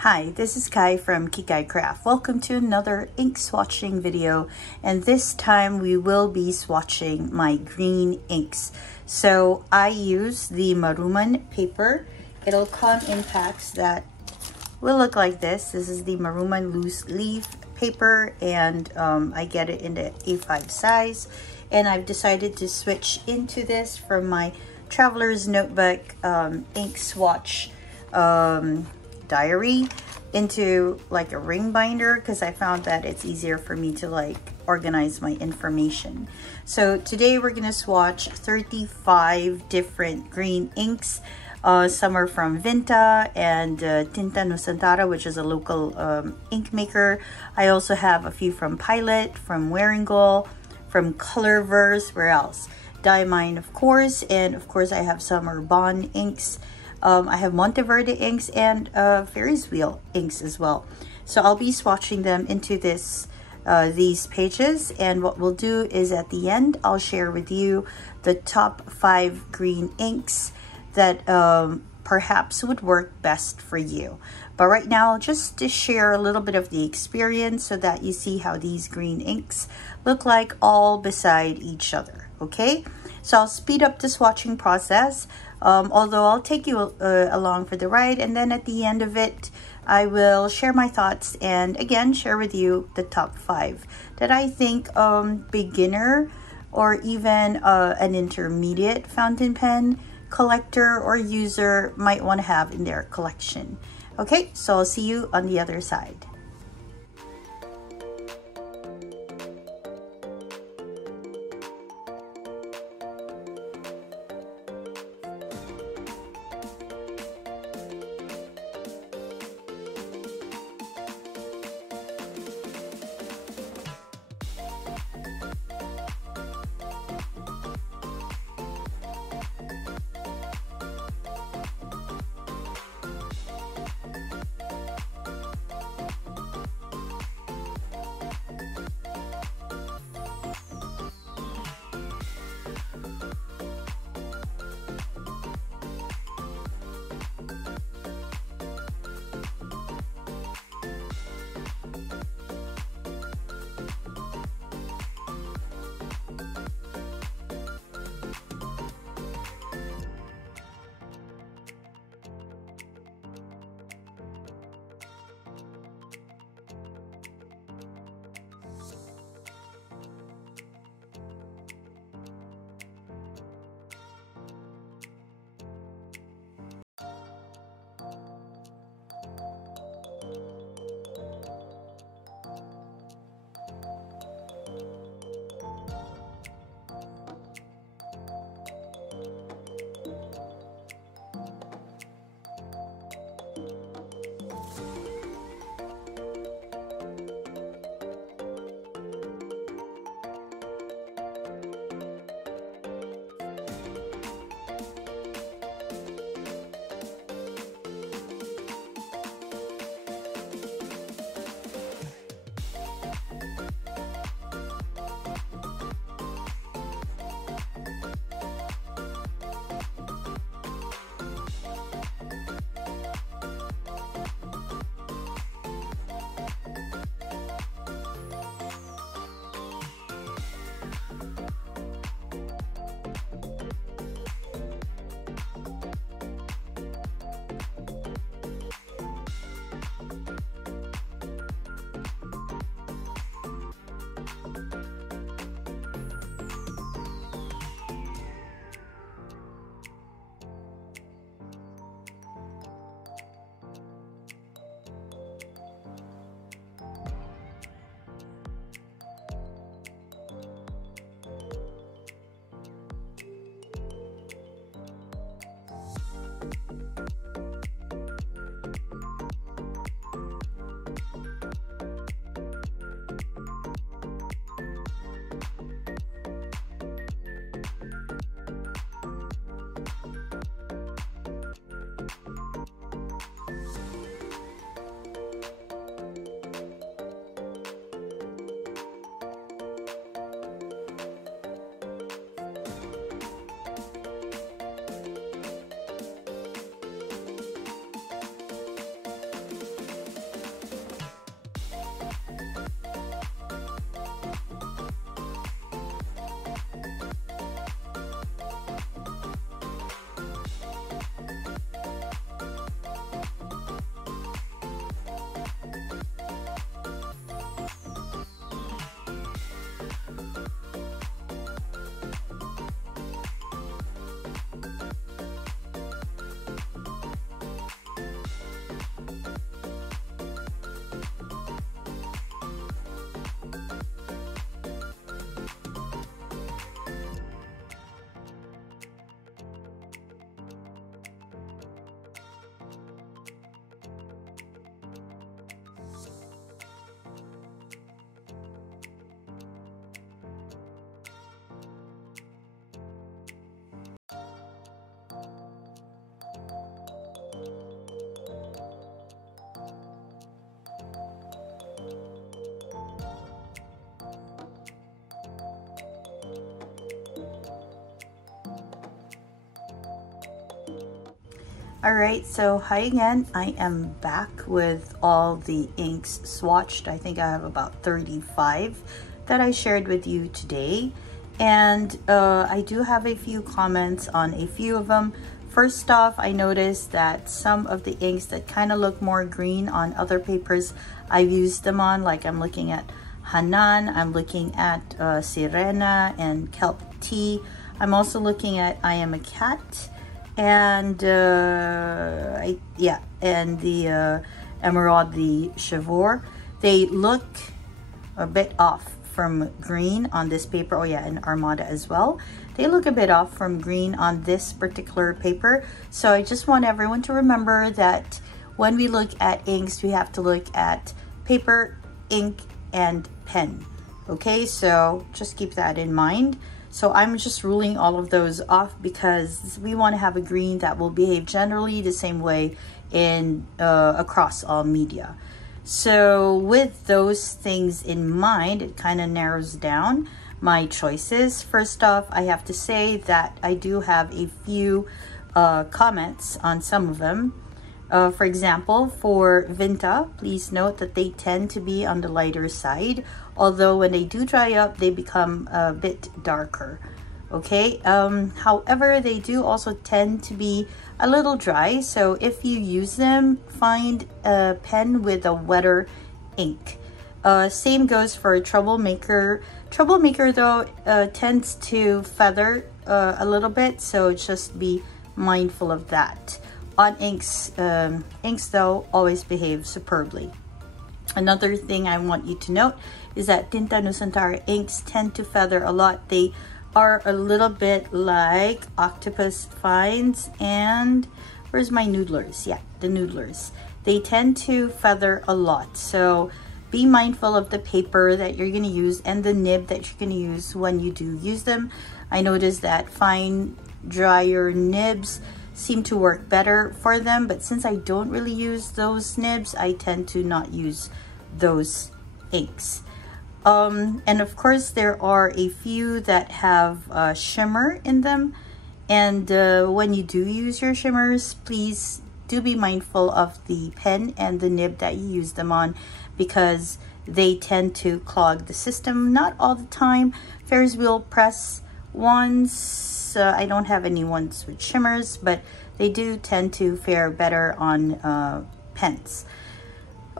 Hi, this is Kai from Kikai Craft. Welcome to another ink swatching video, and this time we will be swatching my green inks. So I use the Maruman paper. It'll come in packs that will look like this. This is the Maruman loose leaf paper, and I get it in the A5 size. And I've decided to switch into this from my Traveler's Notebook ink swatch diary into like a ring binder, because I found that it's easier for me to like organize my information. So today we're gonna swatch 35 different green inks. Some are from Vinta and Tinta Nusantara, which is a local ink maker. I also have a few from Pilot, from Waringal, from Colorverse, where else? Diamine, of course, and of course I have some Urbon inks. I have Monteverde inks and Ferris wheel inks as well. So I'll be swatching them into these pages, and what we'll do is at the end I'll share with you the top 5 green inks that perhaps would work best for you. But right now, just to share a little bit of the experience so that you see how these green inks look like all beside each other, okay? So I'll speed up the swatching process, although I'll take you along for the ride, and then at the end of it, I will share my thoughts and again share with you the top 5 that I think beginner or even an intermediate fountain pen collector or user might want to have in their collection. Okay, so I'll see you on the other side. Alright, so hi again. I am back with all the inks swatched. I think I have about 35 that I shared with you today. And I do have a few comments on a few of them. First off, I noticed that some of the inks that kind of look more green on other papers, I've used them on. Like I'm looking at Hanan, I'm looking at Sirena and Kelp Tea. I'm also looking at I Am a Cat. And the Emerald, the Chavour. They look a bit off from green on this paper. Oh yeah, and Armada as well. They look a bit off from green on this particular paper. So I just want everyone to remember that when we look at inks, we have to look at paper, ink, and pen. Okay, so just keep that in mind. So I'm just ruling all of those off because we want to have a green that will behave generally the same way in across all media. So with those things in mind, it kind of narrows down my choices. First off, I have to say that I do have a few comments on some of them. For example, for Vinta, please note that they tend to be on the lighter side, although when they do dry up, they become a bit darker. Okay, however, they do also tend to be a little dry, so if you use them, find a pen with a wetter ink. Same goes for Troublemaker. Troublemaker, though, tends to feather a little bit, so just be mindful of that. On inks, inks though always behave superbly. Another thing I want you to note is that Tinta Nusantara inks tend to feather a lot. They are a little bit like Octopus Fines and where's my Noodlers? Yeah, the Noodlers. They tend to feather a lot. So be mindful of the paper that you're going to use and the nib that you're going to use when you do use them. I noticed that fine, drier nibs seem to work better for them, but since I don't really use those nibs, I tend to not use those inks. And of course there are a few that have shimmer in them, and when you do use your shimmers, please do be mindful of the pen and the nib that you use them on, because they tend to clog the system. Not all the time. Ferris wheel press ones, I don't have any ones with shimmers, but they do tend to fare better on pens.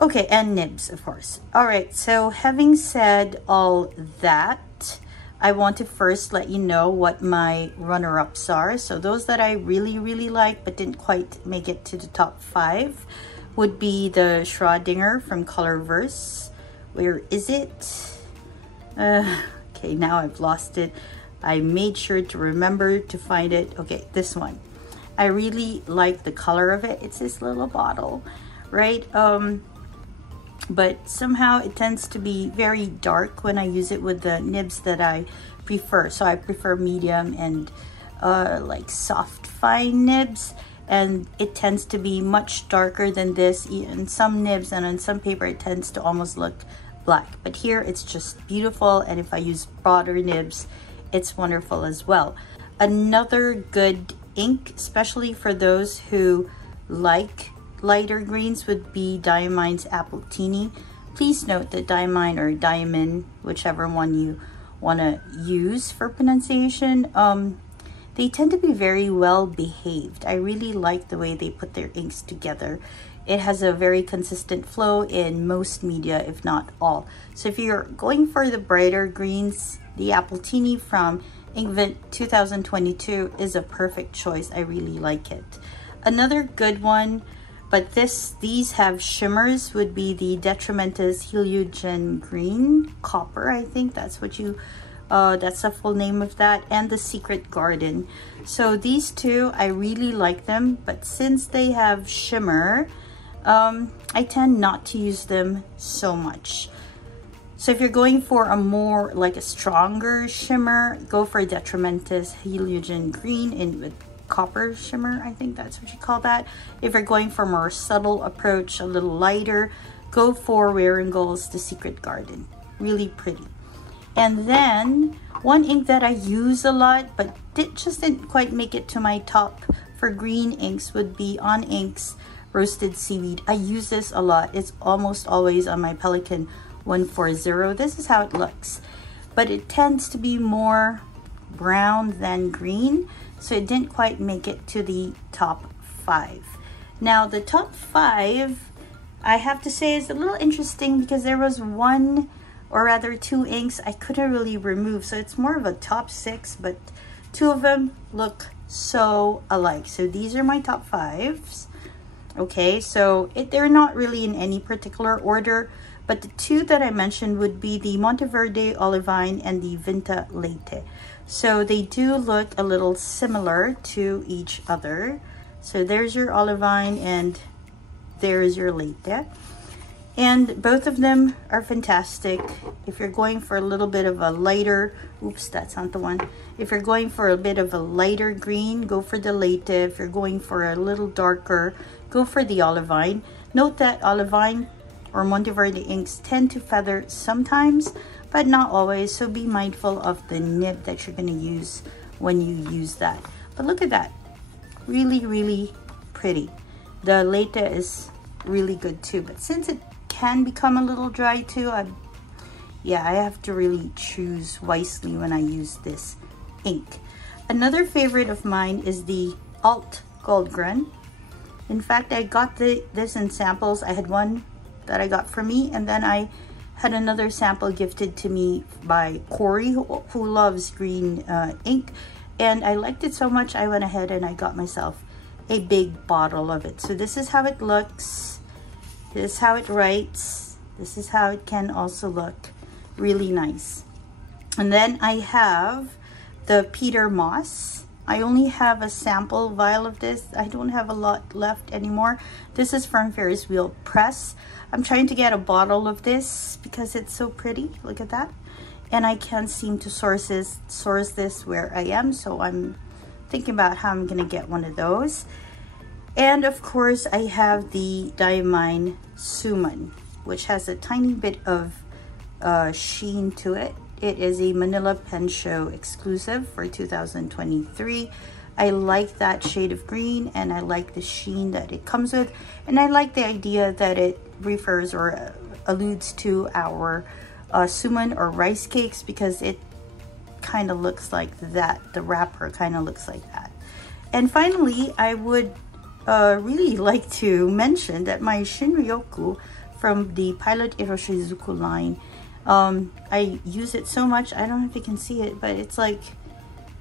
Okay, and nibs, of course. All right, so having said all that, I want to first let you know what my runner-ups are. So those that I really, really like but didn't quite make it to the top 5 would be the Schrödinger from Colorverse. Where is it? Okay, now I've lost it. I made sure to remember to find it. Okay, this one. I really like the color of it. It's this little bottle, right? But somehow it tends to be very dark when I use it with the nibs that I prefer. So I prefer medium and like soft fine nibs, and it tends to be much darker than this in some nibs, and on some paper it tends to almost look black. But here it's just beautiful, and if I use broader nibs, it's wonderful as well. Another good ink, especially for those who like lighter greens, would be Diamine's Appletini. Please note that Diamine or Diamond, whichever one you want to use for pronunciation, they tend to be very well behaved. I really like the way they put their inks together. It has a very consistent flow in most media, if not all. So if you're going for the brighter greens, the Appletini from Inkvent 2022 is a perfect choice. I really like it. Another good one, but these have shimmers, would be the Detrimentus Heliogen Green Copper. I think that's what that's the full name of that, and the Secret Garden. So these two, I really like them, but since they have shimmer, I tend not to use them so much. So if you're going for a more like a stronger shimmer, go for Detrimentus Heliogen Green with copper shimmer. I think that's what you call that. If you're going for a more subtle approach, a little lighter, go for Waringel's The Secret Garden. Really pretty. And then one ink that I use a lot but just didn't quite make it to my top for green inks would be On Inks Roasted Seaweed. I use this a lot. It's almost always on my Pelikan 140. This is how it looks, but it tends to be more brown than green, so it didn't quite make it to the top 5. Now the top 5, I have to say, is a little interesting because there was one, or rather 2 inks I couldn't really remove, so it's more of a top 6, but 2 of them look so alike. So these are my top 5s. Okay, so they're not really in any particular order, but the 2 that I mentioned would be the Monteverde Olivine and the Vinta Leite. So they do look a little similar to each other. So there's your Olivine and there's your Leite. And both of them are fantastic. If you're going for a little bit of a lighter, oops, that's not the one. If you're going for a bit of a lighter green, go for the Leite. If you're going for a little darker, go for the Olivine. Note that Olivine or Monteverde inks tend to feather sometimes, but not always. So be mindful of the nib that you're going to use when you use that. But look at that. Really, really pretty. The Leite is really good too, but since it can become a little dry too, I have to really choose wisely when I use this ink. Another favorite of mine is the Alt Goldgren. In fact, I got this in samples. I had one that I got for me, and then I had another sample gifted to me by Corey, who loves green ink, and I liked it so much I went ahead and I got myself a big bottle of it. So this is how it looks. This is how it writes. This is how it can also look. Really nice. And then I have the Peter Moss. I only have a sample vial of this. I don't have a lot left anymore. This is from Ferris Wheel Press. I'm trying to get a bottle of this because it's so pretty. Look at that. And I can't seem to source this where I am, so I'm thinking about how I'm gonna get one of those. And of course, I have the Diamine Suman, which has a tiny bit of sheen to it. It is a Manila Pen Show exclusive for 2023. I like that shade of green, and I like the sheen that it comes with, and I like the idea that it refers or alludes to our suman or rice cakes, because it kind of looks like that. The wrapper kind of looks like that. And finally, I would really like to mention that my Shinryoku from the Pilot Iroshizuku line, I use it so much. I don't know if you can see it, but it's like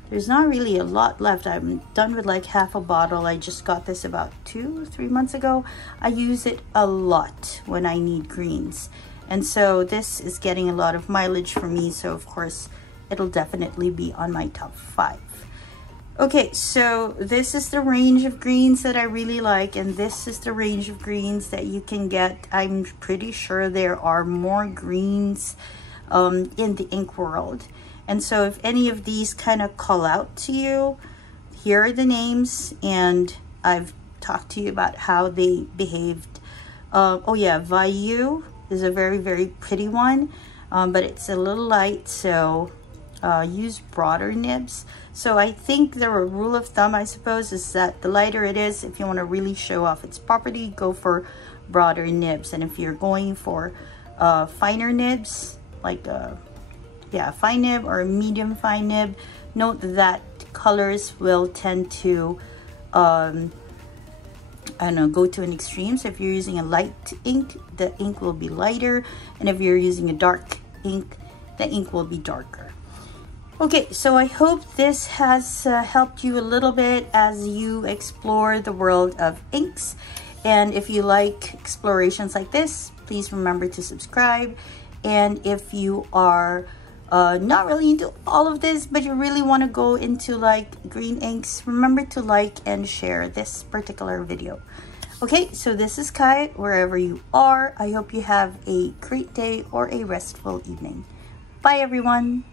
there's not really a lot left. I'm done with like half a bottle. I just got this about 2 or 3 months ago. I use it a lot when I need greens, and so this is getting a lot of mileage for me, so of course it'll definitely be on my top 5. Okay, so this is the range of greens that I really like, and this is the range of greens that you can get. I'm pretty sure there are more greens in the ink world. And so if any of these kind of call out to you, here are the names, and I've talked to you about how they behaved. Oh yeah, Vayu is a very, very pretty one, but it's a little light, so use broader nibs. So I think the rule of thumb, I suppose, is that the lighter it is, if you want to really show off its property, go for broader nibs. And if you're going for finer nibs, like a fine nib or a medium fine nib, note that colors will tend to I don't know, go to an extreme. So if you're using a light ink, the ink will be lighter, and if you're using a dark ink, the ink will be darker. Okay, so I hope this has helped you a little bit as you explore the world of inks. And if you like explorations like this, please remember to subscribe. And if you are not really into all of this, but you really want to go into like green inks, remember to like and share this particular video. Okay, so this is Kai, wherever you are. I hope you have a great day or a restful evening. Bye everyone.